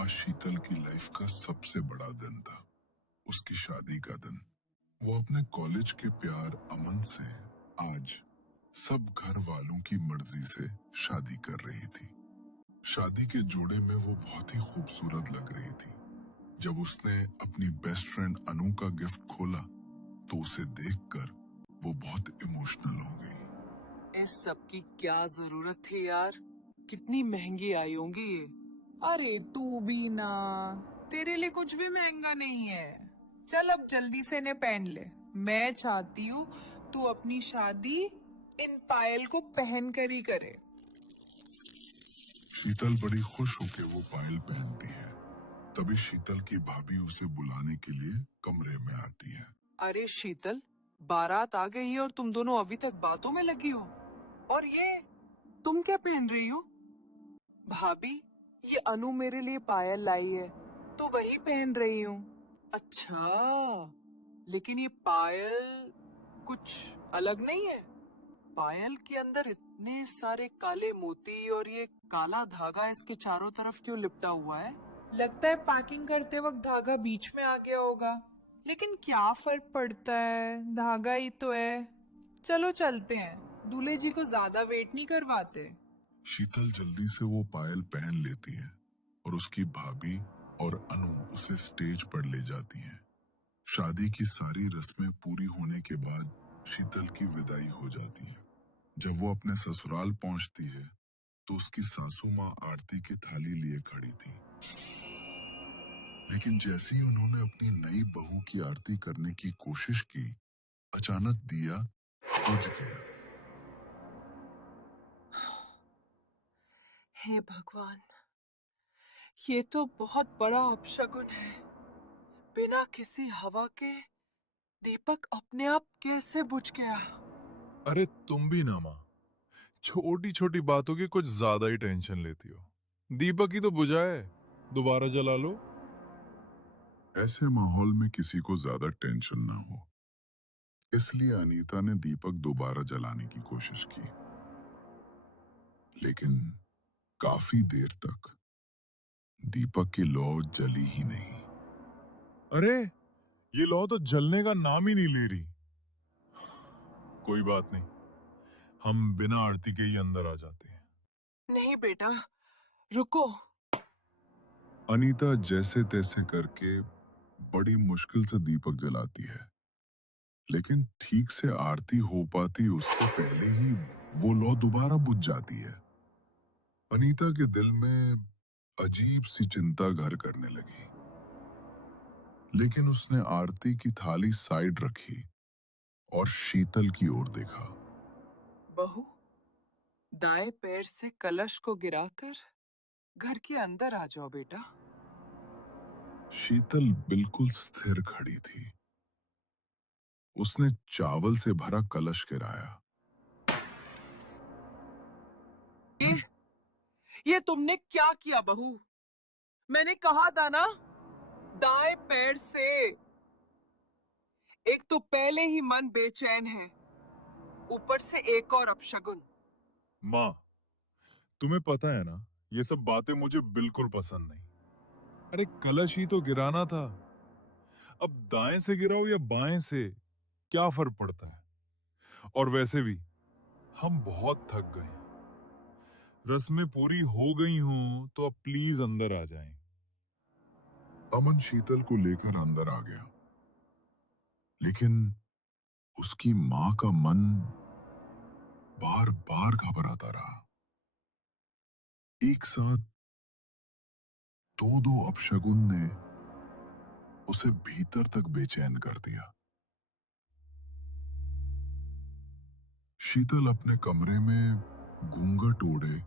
आज शीतल की लाइफ का सबसे बड़ा दिन था, उसकी शादी का दिन। वो अपने कॉलेज के प्यार अमन से आज सब घर वालों की मर्जी से शादी कर रही थी। शादी के जोड़े में वो बहुत ही खूबसूरत लग रही थी। जब उसने अपनी बेस्ट फ्रेंड अनु का गिफ्ट खोला तो उसे देखकर वो बहुत इमोशनल हो गई। इस सब की क्या जरूरत थी यार, कितनी महंगी आई होंगी ये। अरे तू भी ना, तेरे लिए कुछ भी महंगा नहीं है। चल अब जल्दी से इन्हें पहन ले। मैं चाहती हूँ तू अपनी शादी इन पायल को पहन कर ही करे। शीतल बड़ी खुश होकर वो पायल पहनती है। तभी शीतल की भाभी उसे बुलाने के लिए कमरे में आती है। अरे शीतल, बारात आ गई है और तुम दोनों अभी तक बातों में लगी हो। और ये तुम क्या पहन रही हो? भाभी, ये अनु मेरे लिए पायल लाई है तो वही पहन रही हूँ। अच्छा, लेकिन ये पायल कुछ अलग नहीं है? पायल के अंदर इतने सारे काले मोती और ये काला धागा इसके चारों तरफ क्यों लिपटा हुआ है? लगता है पैकिंग करते वक्त धागा बीच में आ गया होगा। लेकिन क्या फर्क पड़ता है, धागा ही तो है। चलो चलते हैं, दूल्हे जी को ज्यादा वेट नहीं करवाते। शीतल जल्दी से वो पायल पहन लेती है और उसकी भाभी और अनु उसे स्टेज पर ले जाती हैं। शादी की सारी रस्में पूरी होने के बाद शीतल की विदाई हो जाती है। जब वो अपने ससुराल पहुंचती है तो उसकी सासू माँ आरती की थाली लिए खड़ी थी। लेकिन जैसे ही उन्होंने अपनी नई बहू की आरती करने की कोशिश की, अचानक दिया बुझ गया। हे भगवान, ये तो बहुत बड़ा अपशगुन है। बिना किसी हवा के दीपक अपने आप कैसे बुझ गया? अरे तुम भी ना माँ, छोटी छोटी बातों की कुछ ज्यादा ही टेंशन लेती हो। दीपक ही तो बुझा है, दोबारा जला लो। ऐसे माहौल में किसी को ज्यादा टेंशन ना हो, इसलिए अनीता ने दीपक दोबारा जलाने की कोशिश की, लेकिन काफी देर तक दीपक की लौ जली ही नहीं। अरे ये लौ तो जलने का नाम ही नहीं ले रही। कोई बात नहीं, हम बिना आरती के ही अंदर आ जाते हैं। नहीं बेटा, रुको। अनीता जैसे तैसे करके बड़ी मुश्किल से दीपक जलाती है, लेकिन ठीक से आरती हो पाती उससे पहले ही वो लौ दोबारा बुझ जाती है। अनीता के दिल में अजीब सी चिंता घर करने लगी, लेकिन उसने आरती की थाली साइड रखी और शीतल की ओर देखा। बहू, दाएं पैर से कलश को गिराकर घर के अंदर आ जाओ बेटा। शीतल बिल्कुल स्थिर खड़ी थी। उसने चावल से भरा कलश गिराया। ये तुमने क्या किया बहू? मैंने कहा था ना, दाएं पैर से। एक तो पहले ही मन बेचैन है, ऊपर से एक और अपशगुन। माँ, तुम्हें पता है ना, ये सब बातें मुझे बिल्कुल पसंद नहीं। अरे कलश ही तो गिराना था। अब दाएं से गिराओ या बाएं से, क्या फर्क पड़ता है? और वैसे भी हम बहुत थक गए हैं। रस्में पूरी हो गई हों तो अब प्लीज अंदर आ जाएं। अमन शीतल को लेकर अंदर आ गया, लेकिन उसकी मां का मन बार बार घबराता रहा। एक साथ दो दो अपशगुन ने उसे भीतर तक बेचैन कर दिया। शीतल अपने कमरे में घूंघट ओढ़े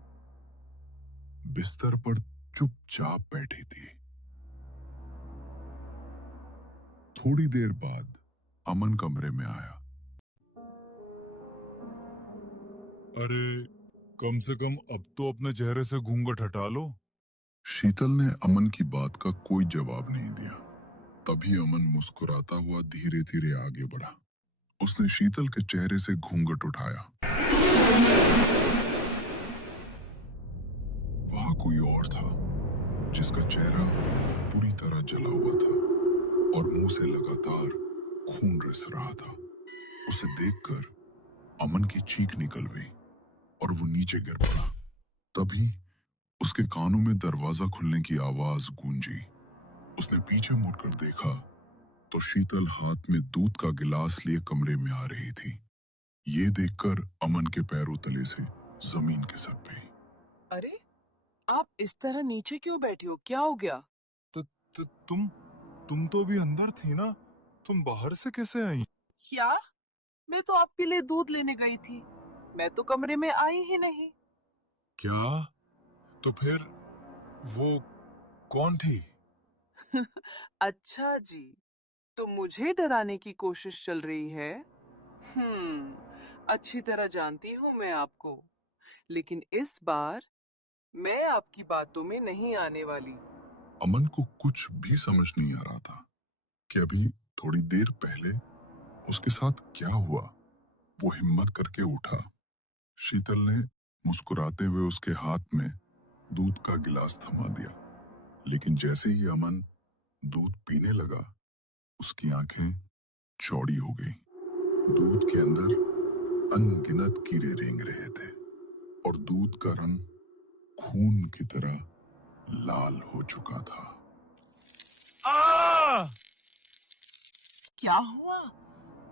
बिस्तर पर चुपचाप बैठी थी। थोड़ी देर बाद अमन कमरे में आया। अरे कम से कम अब तो अपने चेहरे से घूंघट हटा लो। शीतल ने अमन की बात का कोई जवाब नहीं दिया। तभी अमन मुस्कुराता हुआ धीरे धीरे आगे बढ़ा। उसने शीतल के चेहरे से घूंघट उठाया। वहां कोई और था, जिसका उसका चेहरा पूरी तरह जला हुआ था और मुंह से लगातार खून रिस रहा था। उसे देखकर अमन की चीख निकल गई और वो नीचे गिर पड़ा। तभी उसके कानों में दरवाजा खुलने की आवाज गूंजी। उसने पीछे मुड़कर देखा तो शीतल हाथ में दूध का गिलास लिए कमरे में आ रही थी। ये देखकर अमन के पैरों तले से जमीन खिसक गई। अरे, आप इस तरह नीचे क्यों बैठे हो? क्या हो गया? तुम तो भी अंदर थी ना, तुम बाहर से कैसे आई? क्या? मैं तो आपके लिए दूध लेने गई थी। मैं तो कमरे में आई ही नहीं। क्या? तो फिर वो कौन थी? अच्छा जी, तो मुझे डराने की कोशिश चल रही है। अच्छी तरह जानती हूँ मैं आपको, लेकिन इस बार मैं आपकी बातों में नहीं आने वाली। अमन को कुछ भी समझ नहीं आ रहा था कि अभी थोड़ी देर पहले उसके साथ क्या हुआ। वो हिम्मत करके उठा। शीतल ने मुस्कुराते हुए उसके हाथ में दूध का गिलास थमा दिया, लेकिन जैसे ही अमन दूध पीने लगा उसकी आंखें चौड़ी हो गई। दूध के अंदर अनगिनत कीड़े रेंग रहे थे और दूध का रंग खून की तरह लाल हो चुका था। आ! क्या हुआ?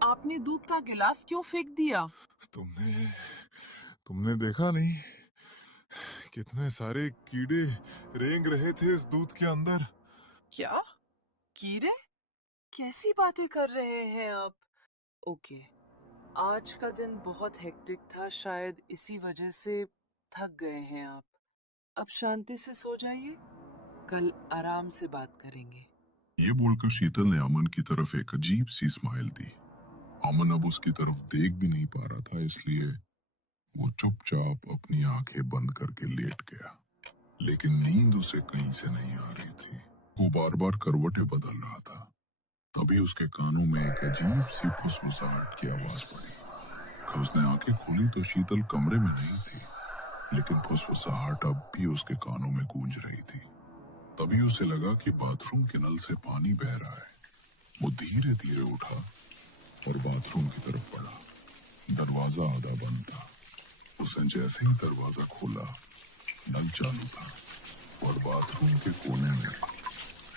आपने दूध का गिलास क्यों फेंक दिया? तुमने तुमने देखा नहीं कितने सारे कीड़े रेंग रहे थे इस दूध के अंदर? क्या? कीड़े? कैसी बातें कर रहे हैं आप? ओके, आज का दिन बहुत हेक्टिक था, शायद इसी वजह से थक गए हैं आप। अब शांति से सो जाइए, कल आराम से बात करेंगे। ये बोलकर शीतल ने अमन की तरफ एक अजीब सी स्माइल दी। अमन अब उसकी तरफ देख भी नहीं पा रहा था, इसलिए वो चुपचाप अपनी आंखें बंद करके लेट गया। लेकिन नींद उसे कहीं से नहीं आ रही थी। वो बार बार करवटें बदल रहा था। तभी उसके कानों में एक अजीब सी फुसफुसाहट की आवाज पड़ी। उसने आंखें खोली तो शीतल कमरे में नहीं थी, लेकिन फुसफुसाहट अब भी उसके कानों में गूंज रही थी। तभी उसे लगा कि बाथरूम के नल से पानी बह रहा है। वो धीरे धीरे उठा और बाथरूम की तरफ बढ़ा। दरवाजा आधा बंद था। उसने जैसे ही दरवाजा खोला, नल चालू था और बाथरूम के कोने में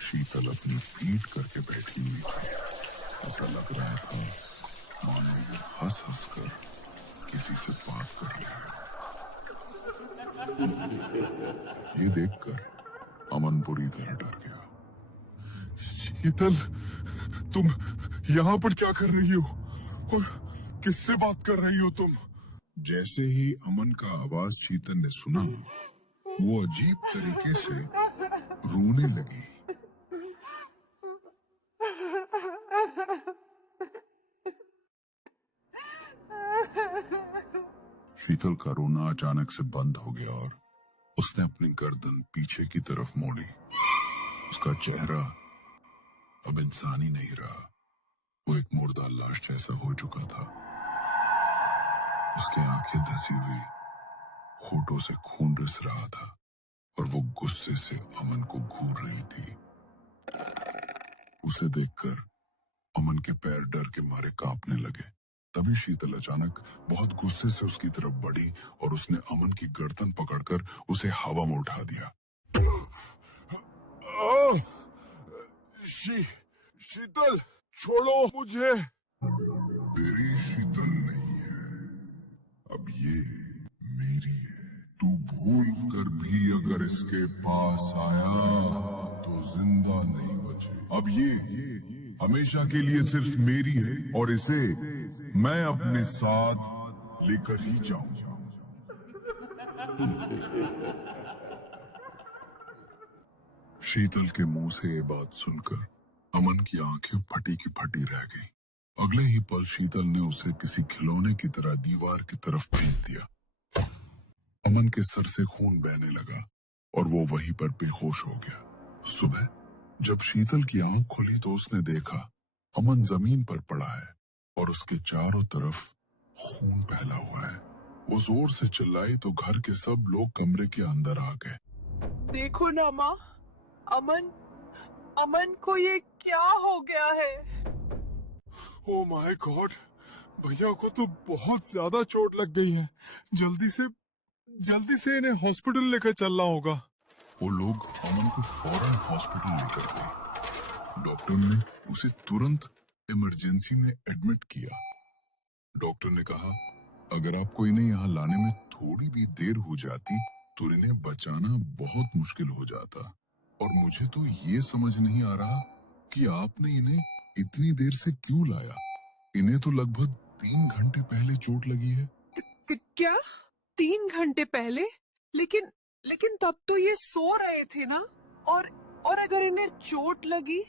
शीतल अपनी पीठ करके बैठी हुई थी। ऐसा लग रहा था मानो वो हंस हंस कर किसी से बात कर रही है। ये देखकर अमन बुरी तरह डर गया। शीतल, तुम यहाँ पर क्या कर रही हो और किससे बात कर रही हो तुम? जैसे ही अमन का आवाज शीतल ने सुना, वो अजीब तरीके से रोने लगी। शीतल का रोना अचानक से बंद हो गया और उसने अपनी गर्दन पीछे की तरफ मोड़ी। उसका चेहरा अब इंसानी नहीं रहा, वो एक मुर्दा लाश जैसा हो चुका था। उसकी आंखें धसी हुई, होठों से खून रिस रहा था और वो गुस्से से अमन को घूर रही थी। उसे देखकर अमन के पैर डर के मारे कांपने लगे। तभी शीतल अचानक बहुत गुस्से से उसकी तरफ बढ़ी और उसने अमन की गर्दन पकड़कर उसे हवा में उठा दिया। शीतल, छोड़ो मुझे। तेरी शीतल नहीं है, अब ये मेरी है। तू भूल कर भी अगर इसके पास आया तो जिंदा नहीं बचे। अब ये हमेशा के लिए सिर्फ मेरी है और इसे मैं अपने साथ लेकर ही जाऊंगा। शीतल के मुंह से ये बात सुनकर अमन की आंखें फटी की फटी रह गई। अगले ही पल शीतल ने उसे किसी खिलौने की तरह दीवार की तरफ फेंक दिया। अमन के सर से खून बहने लगा और वो वहीं पर बेहोश हो गया। सुबह जब शीतल की आंख खुली तो उसने देखा अमन जमीन पर पड़ा है और उसके चारों तरफ खून फैला हुआ है। वो जोर से चिल्लाई तो घर के सब लोग कमरे के अंदर आ गए। देखो ना माँ, अमन, अमन को ये क्या हो गया है? ओ माय गॉड, भैया को तो बहुत ज्यादा चोट लग गई है। जल्दी से इन्हें हॉस्पिटल लेकर चलना होगा। वो लोग अमन को फौरन हॉस्पिटल लेकर गए। डॉक्टर ने उसे तुरंत इमरजेंसी में एडमिट किया। डॉक्टर ने कहा, अगर आपको इन्हें यहाँ लाने में थोड़ी भी देर हो जाती तो इन्हें बचाना बहुत मुश्किल हो जाता। और मुझे तो ये समझ नहीं आ रहा कि आपने इन्हें इतनी देर से क्यों लाया। इन्हें तो लगभग 3 घंटे पहले चोट लगी है। क्या? 3 घंटे पहले? लेकिन लेकिन तब तो ये सो रहे थे ना। और अगर इन्हें चोट लगी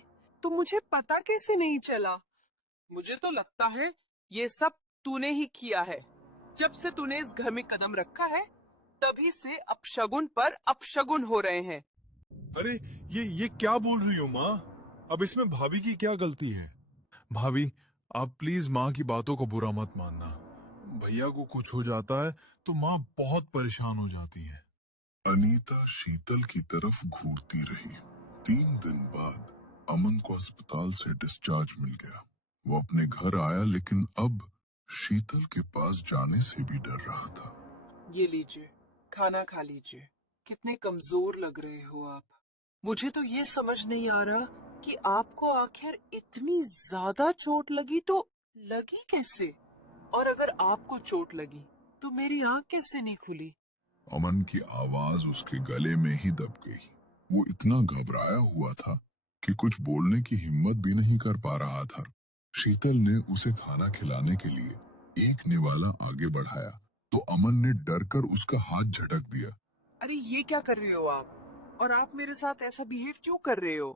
तो मुझे पता कैसे नहीं चला? मुझे तो लगता है ये सब तूने ही किया है। जब से तूने इस घर में कदम रखा है तभी से अपशगुन पर अपशगुन हो रहे हैं। अरे ये क्या बोल रही हो माँ? अब इसमें भाभी की क्या गलती है? भाभी, आप प्लीज माँ की बातों को बुरा मत मानना। भैया को कुछ हो जाता है तो माँ बहुत परेशान हो जाती है। अनीता शीतल की तरफ घूरती रही। 3 दिन बाद अमन को अस्पताल से डिस्चार्ज मिल गया। वो अपने घर आया, लेकिन अब शीतल के पास जाने से भी डर रहा था। ये लीजिए, खाना खा लीजिए। कितने कमजोर लग रहे हो आप। मुझे तो ये समझ नहीं आ रहा कि आपको आखिर इतनी ज्यादा चोट लगी तो लगी कैसे? और अगर आपको चोट लगी तो मेरी आंख कैसे नहीं खुली? अमन की आवाज उसके गले में ही दब गई। वो इतना घबराया हुआ था कि कुछ बोलने की हिम्मत भी नहीं कर पा रहा था। शीतल ने उसे खाना खिलाने के लिए एक निवाला आगे बढ़ाया तो अमन ने डरकर उसका हाथ झटक दिया। अरे ये क्या कर रहे हो आप? और आप मेरे साथ ऐसा बिहेव क्यों कर रहे हो?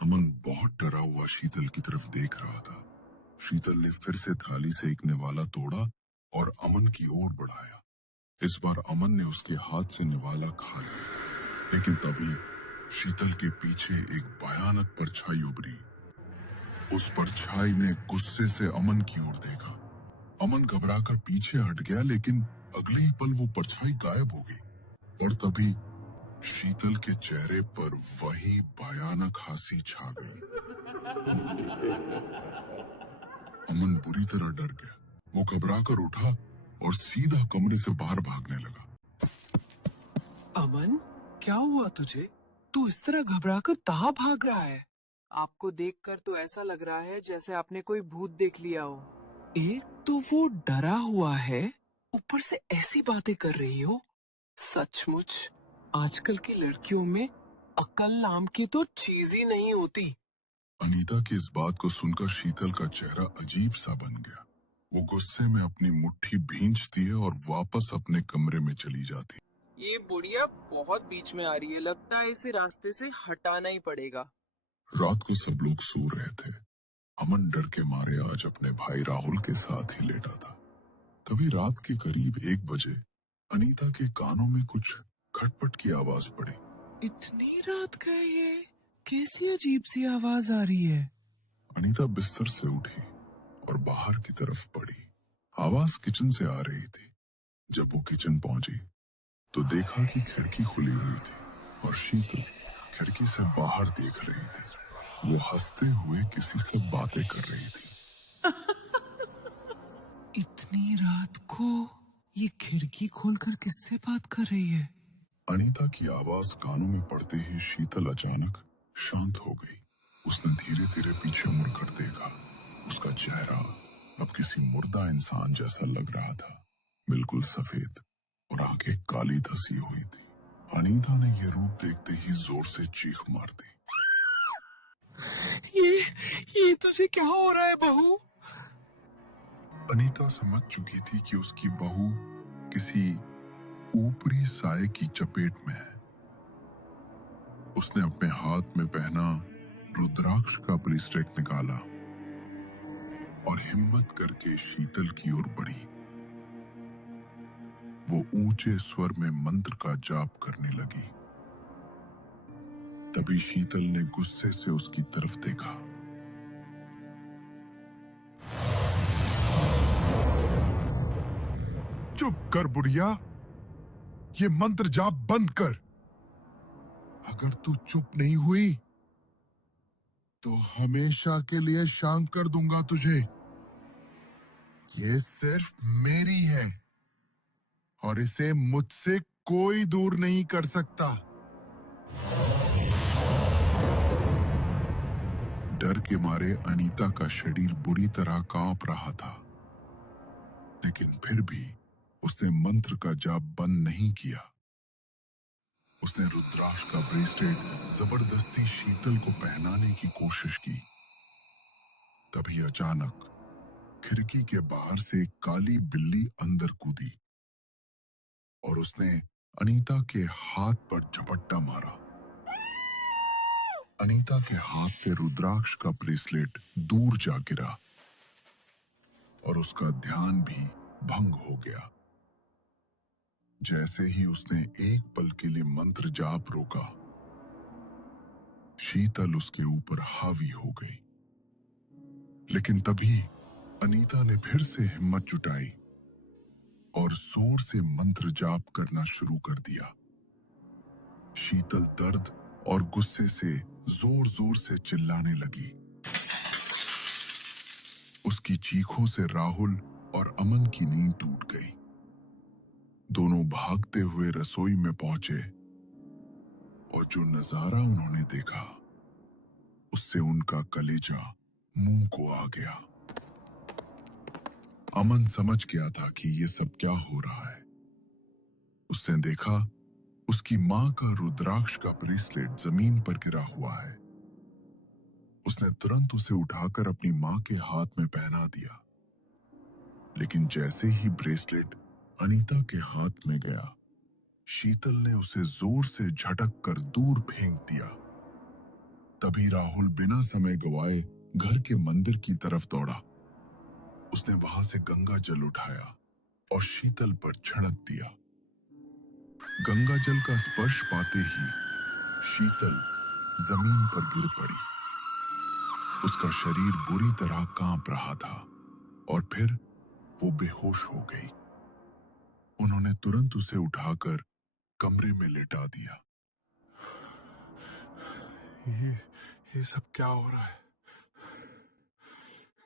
अमन बहुत डरा हुआ शीतल की तरफ देख रहा था। शीतल ने फिर से थाली से एक निवाला तोड़ा और अमन की ओर बढ़ाया। इस बार अमन ने उसके हाथ से निवाला खा लिया, लेकिन तभी शीतल के पीछे एक भयानक परछाई उभरी। उस परछाई ने गुस्से से अमन की ओर देखा। अमन घबराकर पीछे हट गया, लेकिन अगले ही पल वो परछाई गायब हो गई और तभी शीतल के चेहरे पर वही भयानक हंसी छा गई। अमन बुरी तरह डर गया। वो घबराकर उठा और सीधा कमरे से बाहर भागने लगा। अमन, क्या हुआ तुझे? तू इस तरह घबराकर कहाँ भाग रहा है? आपको देखकर तो ऐसा लग रहा है जैसे आपने कोई भूत देख लिया हो। एक तो वो डरा हुआ है, ऊपर से ऐसी बातें कर रही हो। सचमुच आजकल की लड़कियों में अक्ल नाम की तो चीज ही नहीं होती। अनीता की इस बात को सुनकर शीतल का चेहरा अजीब सा बन गया। वो गुस्से में अपनी मुट्ठी भींचती है और वापस अपने कमरे में चली जाती। ये बुढ़िया बहुत बीच में आ रही है, लगता है इसे रास्ते से हटाना ही पड़ेगा। रात को सब लोग सो रहे थे। अमन डर के मारे आज अपने भाई राहुल के साथ ही लेटा था। तभी रात के करीब 1 बजे अनीता के कानों में कुछ खटपट की आवाज पड़ी। इतनी रात का है ये? कैसी अजीब सी आवाज आ रही है? अनीता बिस्तर से उठी और बाहर की तरफ बढ़ी। आवाज किचन से आ रही थी। जब वो किचन पहुंची तो देखा कि खिड़की खुली हुई थी और शीतल खिड़की से बाहर देख रही थी। वो हंसते हुए किसी से बातें कर रही थी। इतनी रात को ये खिड़की खोलकर किससे बात कर रही है? अनीता की आवाज कानों में पड़ते ही शीतल अचानक शांत हो गई। उसने धीरे धीरे पीछे मुड़कर देखा। उसका चेहरा अब किसी मुर्दा इंसान जैसा लग रहा था, बिल्कुल सफेद और आंखें काली धसी हुई थी। अनीता ने यह रूप देखते ही जोर से चीख मार दी। ये तुझे क्या हो रहा है बहू? अनीता समझ चुकी थी कि उसकी बहू किसी ऊपरी साए की चपेट में है। उसने अपने हाथ में पहना रुद्राक्ष का ब्रेसलेट निकाला और हिम्मत करके शीतल की ओर बढ़ी। वो ऊंचे स्वर में मंत्र का जाप करने लगी। तभी शीतल ने गुस्से से उसकी तरफ देखा। चुप कर बुढ़िया, ये मंत्र जाप बंद कर। अगर तू चुप नहीं हुई तो हमेशा के लिए शांत कर दूंगा तुझे। ये सिर्फ मेरी है और इसे मुझसे कोई दूर नहीं कर सकता। डर के मारे अनीता का शरीर बुरी तरह कांप रहा था, लेकिन फिर भी उसने मंत्र का जाप बंद नहीं किया। उसने रुद्राक्ष का ब्रेसलेट जबरदस्ती शीतल को पहनाने की कोशिश की। तभी अचानक खिड़की के बाहर से एक काली बिल्ली अंदर कूदी और उसने अनीता के हाथ पर झपट्टा मारा। अनीता के हाथ से रुद्राक्ष का ब्रेसलेट दूर जा गिरा और उसका ध्यान भी भंग हो गया। जैसे ही उसने एक पल के लिए मंत्र जाप रोका, शीतल उसके ऊपर हावी हो गई। लेकिन तभी अनीता ने फिर से हिम्मत जुटाई और जोर से मंत्र जाप करना शुरू कर दिया। शीतल दर्द और गुस्से से जोर जोर से चिल्लाने लगी। उसकी चीखों से राहुल और अमन की नींद टूट गई। दोनों भागते हुए रसोई में पहुंचे और जो नजारा उन्होंने देखा, उससे उनका कलेजा मुंह को आ गया। अमन समझ गया था कि ये सब क्या हो रहा है। उसने देखा उसकी मां का रुद्राक्ष का ब्रेसलेट जमीन पर गिरा हुआ है। उसने तुरंत उसे उठाकर अपनी मां के हाथ में पहना दिया। लेकिन जैसे ही ब्रेसलेट अनीता के हाथ में गया, शीतल ने उसे जोर से झटक कर दूर फेंक दिया। तभी राहुल बिना समय गवाए घर के मंदिर की तरफ दौड़ा। उसने वहां से गंगा जल उठाया और शीतल पर छिड़क दिया। गंगा जल का स्पर्श पाते ही शीतल जमीन पर गिर पड़ी। उसका शरीर बुरी तरह कांप रहा था और फिर वो बेहोश हो गई। उन्होंने तुरंत उसे उठाकर कमरे में लेटा दिया। ये ये सब क्या हो रहा है?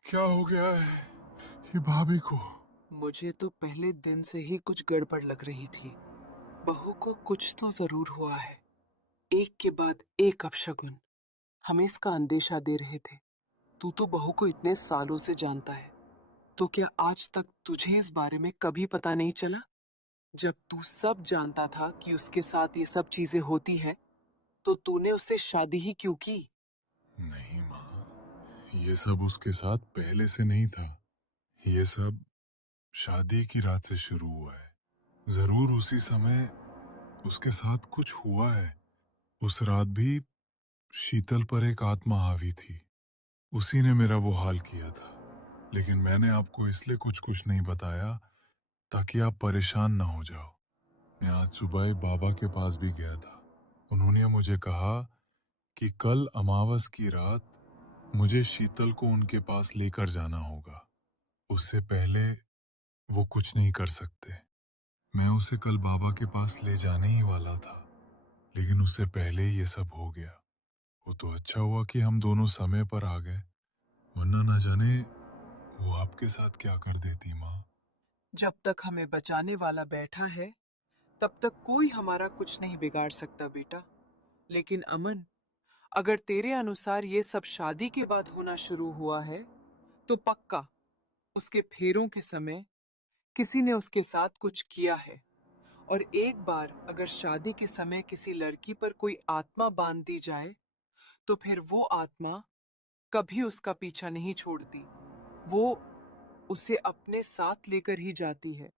क्या हो गया है ये भाभी को? मुझे तो पहले दिन से ही कुछ गड़बड़ लग रही थी। बहू को कुछ तो जरूर हुआ है। एक के बाद एक अपशगुन। हमें इसका अंदेशा दे रहे थे। तू तो बहू को इतने सालों से जानता है, तो क्या आज तक तुझे इस बारे में कभी पता नहीं चला? जब तू सब जानता था कि उसके साथ ये सब चीजें होती है, तो तूने उससे शादी ही क्यों की? नहीं माँ, ये सब उसके साथ पहले से नहीं था। ये सब शादी की रात से शुरू हुआ है। जरूर उसी समय उसके साथ कुछ हुआ है। उस रात भी शीतल पर एक आत्मा हावी थी। उसी ने मेरा वो हाल किया था। लेकिन मैंने आपको इसलिए कुछ कुछ नहीं बताया ताकि आप परेशान ना हो जाओ। मैं आज सुबह बाबा के पास भी गया था। उन्होंने मुझे कहा कि कल अमावस की रात मुझे शीतल को उनके पास लेकर जाना होगा। उससे पहले वो कुछ नहीं कर सकते। मैं उसे कल बाबा के पास ले जाने ही वाला था, लेकिन उससे पहले ही ये सब हो गया। वो तो अच्छा हुआ कि हम दोनों समय पर आ गए, वरना ना जाने वो आपके साथ क्या कर देती माँ। जब तक हमें बचाने वाला बैठा है, तब तक कोई हमारा कुछ नहीं बिगाड़ सकता बेटा। लेकिन अमन, अगर तेरे अनुसार ये सब शादी के बाद होना शुरू हुआ है, तो पक्का उसके फेरों के समय किसी ने उसके साथ कुछ किया है। और एक बार अगर शादी के समय किसी लड़की पर कोई आत्मा बांध दी जाए, तो फिर वो आत्मा कभी उसका पीछा नहीं छोड़ती। वो उसे अपने साथ लेकर ही जाती है।